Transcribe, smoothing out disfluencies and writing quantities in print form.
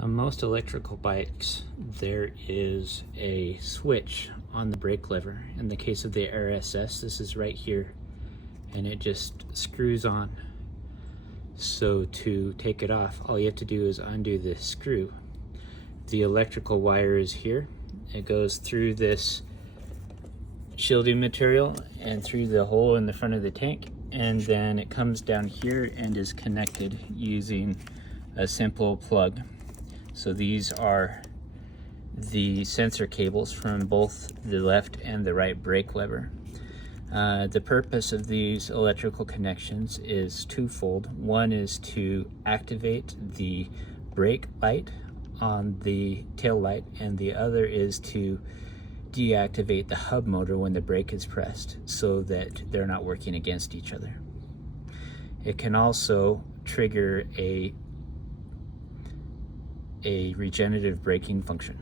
On most electrical bikes, there is a switch on the brake lever. In the case of the RSS, this is right here, and it just screws on. So to take it off, all you have to do is undo this screw. The electrical wire is here. It goes through this shielding material and through the hole in the front of the tank, and then it comes down here and is connected using a simple plug. So these are the sensor cables from both the left and the right brake lever. The purpose of these electrical connections is twofold. One is to activate the brake light on the tail light, and the other is to deactivate the hub motor when the brake is pressed so that they're not working against each other. It can also trigger a regenerative braking function.